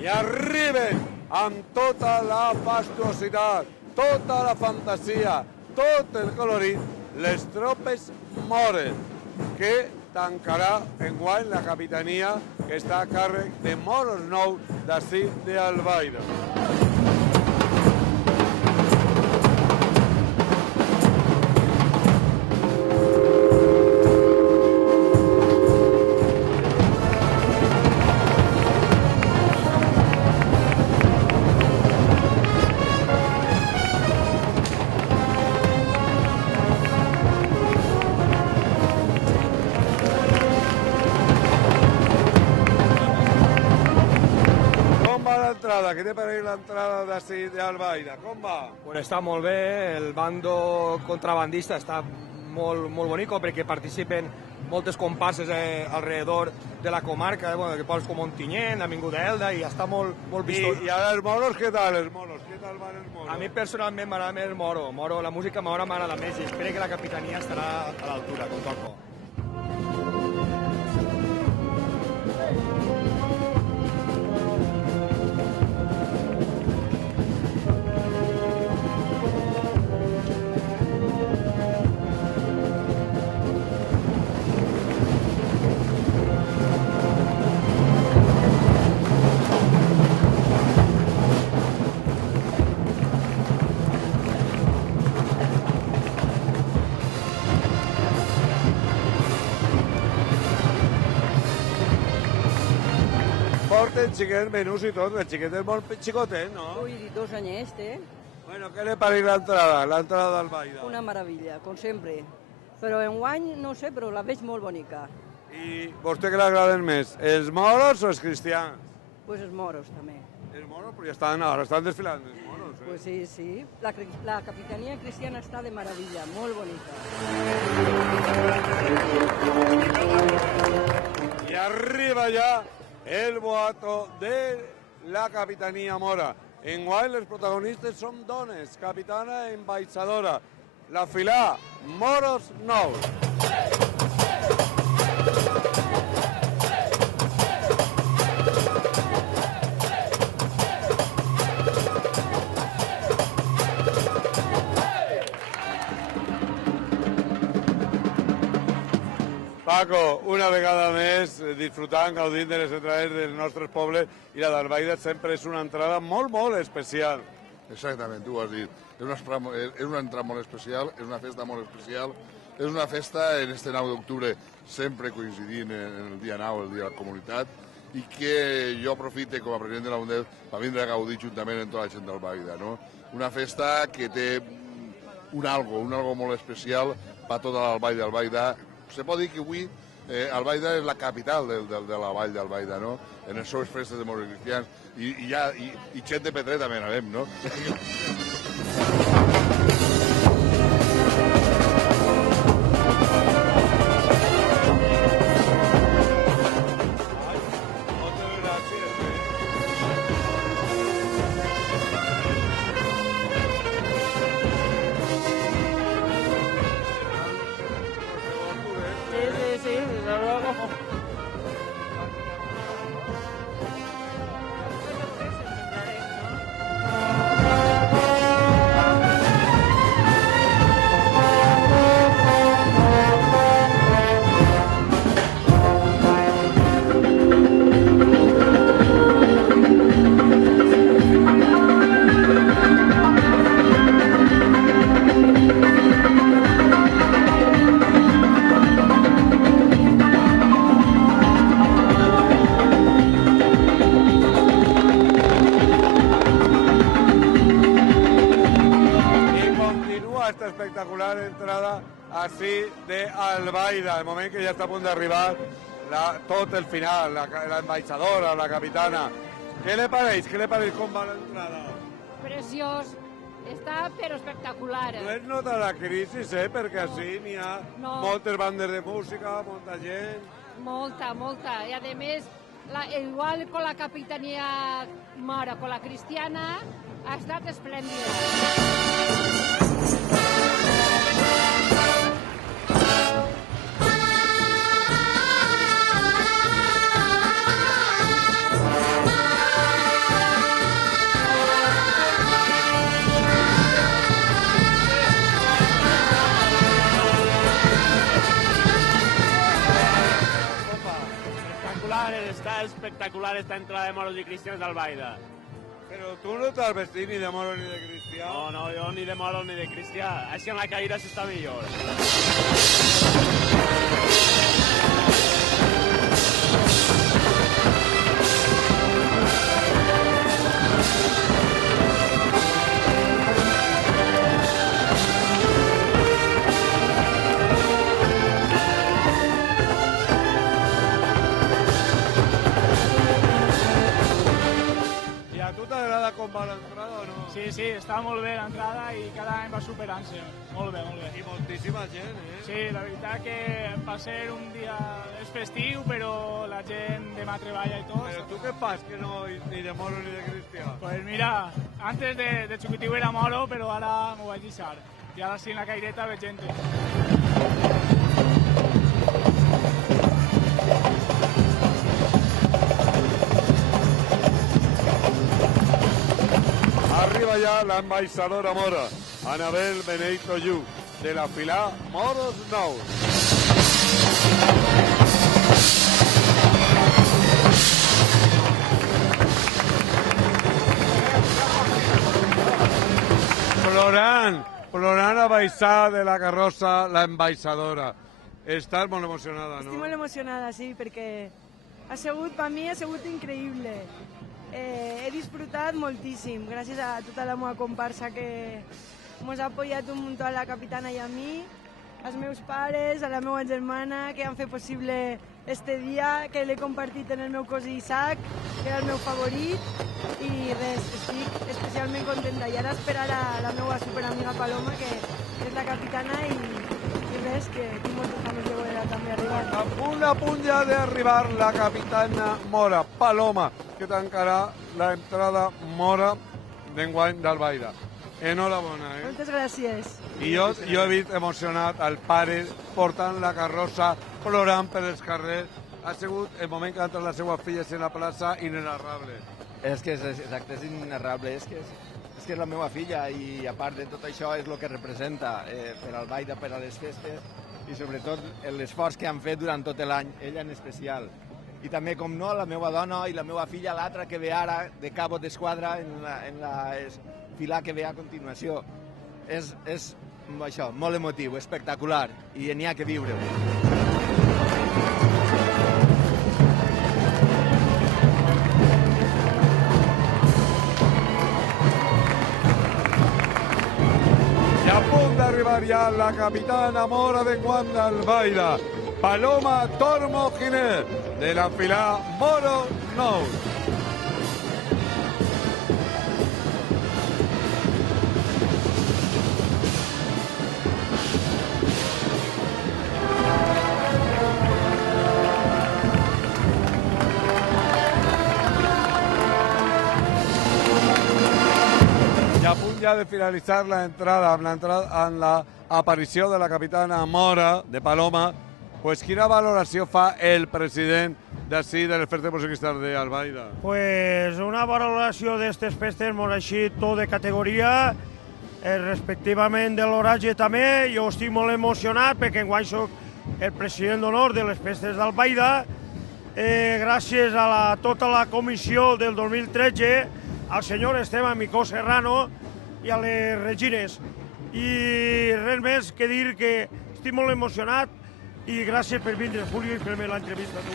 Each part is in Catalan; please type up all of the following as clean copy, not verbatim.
i arriben amb tota la fastuositat, tota la fantasia, tot el colorit, les tropes mores, que tancarà enguany la capitania que està a càrrec de Moros Nou d'ací d'Albaida. Què té per ahir l'entrada d'ací d'Albaida? Com va? Bueno, està molt bé, el bando contrabandista està molt bonico perquè participen moltes comparses alrededor de la comarca, de pobles com Ontinyent, Avinguda Elda, i està molt vistós. I ara els moros, què tal els moros? Què tal van els moros? A mi personalment m'agrada més el moro, la música m'agrada més i espero que la capitania estarà a l'altura, com toco. Porten xiquets menús i tot, el xiquet és molt xicotet, no? Ui, 2 anyets té. Bueno, què li pareix l'entrada d'Albaida? Una meravella, com sempre. Però enguany, no sé, però la veig molt bonica. I vostè què l'agraden més, els moros o els cristians? Pues els moros, també. Els moros, però ja ara estan desfilant els moros, eh? Pues sí, sí. La capitania cristiana està de meravella, molt bonica. I arriba ja el boato de la Capitanía Mora. Enguany els protagonistes són dones, capitana i ambaixadora. La filà Moros Nou. Paco, una vegada més, disfrutant, gaudint de les entrades dels nostres pobles, i la d'Albaida sempre és una entrada molt especial. Exactament, tu ho has dit. És una entrada molt especial, és una festa molt especial, és una festa en este 9 d'octubre, sempre coincidint en el dia 9, el dia de la comunitat, i que jo aprofite com a president de la UNED per vindre a gaudir juntament amb tota la gent d'Albaida, no? Una festa que té un algo molt especial per tota l'Albaida. Albaida, se pot dir que avui Albaida és la capital de la vall d'Albaida, no? En les seves festes de moros cristians, i gent de Petrer també n'anem, no? Espectacular entrada así de Albaida, el moment que ja està a punt d'arribar tot el final, la ambaixadora, la capitana. Què li pareix? Què li pareix com va l'entrada? Preciós, està però espectacular. No es nota la crisi, perquè així n'hi ha moltes bandes de música, molta gent. Molta. I a més, igual con la capitanía mora, con la cristiana, ha estat esplèndida. espectacular esta entrada de moros y cristianos de Albaida. Pero tú no te has vestido ni de moro ni de cristiano. No, jo ni de moro ni de cristià. Així en la caïra s'està millor. I a tu t'agrada com va l'entrada o no? Sí, sí, està molt bé l'entrada i cada any va superant-se. Molt bé, molt bé. I moltíssima gent, Sí, la veritat que va ser un dia... És festiu, però la gent demà treballa i tot. Però tu què fas que no ni de moro ni de cristià? Pues mira, antes de xuquitiu era moro, però ara m'ho vaig deixar. I ara sí, en la caireta veig gent. Arriba ya la embajadora mora, Anabel Benedicto Yu, de la fila Moros Nou. Plorant a baixar de la carrossa la embajadora. Estàs molt emocionada, no? Estic molt emocionada, sí, perquè per mi ha sigut increïble. He disfrutat moltíssim, gràcies a tota la meva comparsa que ens ha apoyat un muntó a la capitana i a mi, als meus pares, a la meva germana, que han fet possible este dia, que l'he compartit en el meu cosí Isaac, que era el meu favorit, i res, estic especialment contenta. I ara esperar a la meva superamiga Paloma, que és la capitana, i res, que tinc moltes ganes de veure també arribar. A punt ja d'arribar la capitana mora, Paloma, que tancarà l'entrada mora d'enguany d'Albaida. Enhorabona, eh? Moltes gràcies. I jo he vist emocionat al pare portant la carrossa, plorant per els carrers. Ha sigut el moment que han entrat les seues filles en la plaça inenarrable. És que és exacte, és inenarrable. És que és la meva filla i a part de tot això és el que representa per Albaida, per a les festes i sobretot l'esforç que han fet durant tot l'any, ella en especial. I també, com no, la meva dona i la meva filla, l'altra que ve ara de cabo d'esquadra en la filar que ve a continuació. És això, molt emotiu, espectacular, i n'hi ha que viure-ho. I a punt d'arribar ja la capitana mora d'enguany d'Albaida, Paloma Tormo Giner, de la fila Moro Nou. I a punt ja de finalitzar l'entrada amb l'aparició de la capitana Mora, de Paloma, pues quina valoració fa el president d'ací de les festes musiquistes d'Albaida? Pues una valoració d'estes festes molt així, tot de categoria, respectivament de l'oratge també. Jo estic molt emocionat perquè enguany soc el president d'honor de les festes d'Albaida. Gràcies a tota la comissió del 2013, al senyor Esteban Micó Serrano i a les Regines. I res més que dir que estic molt emocionat i gràcies per vindre, Julio, i fer-me l'entrevista a tu.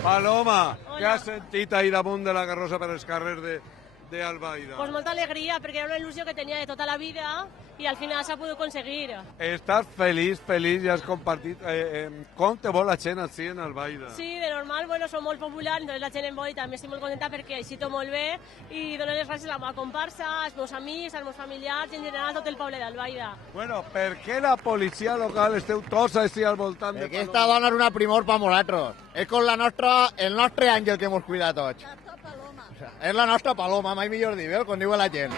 Paloma, què has sentit ahir damunt de la carrossa per els carrers de Albaida? Pues molta alegria, perquè era una il·lusió que tenia de tota la vida i al final s'ha pogut aconseguir. Estàs feliç i has compartit. Com te vol la gent així en Albaida? Sí, de normal, bueno, som molt populars, entonces la gent em vol i també estic molt contenta perquè així tot molt bé i dono les gràcies a la meva comparsa, als meus amics, als meus familiars i en general a tot el poble d'Albaida. Bueno, per què la policia local esteu tots així al voltant de Paloma? Aquesta dona és una primor per nosaltres. És com el nostre àngel que ens cuida a tots. És la nostra Paloma, mai millor dir, quan diu la gent.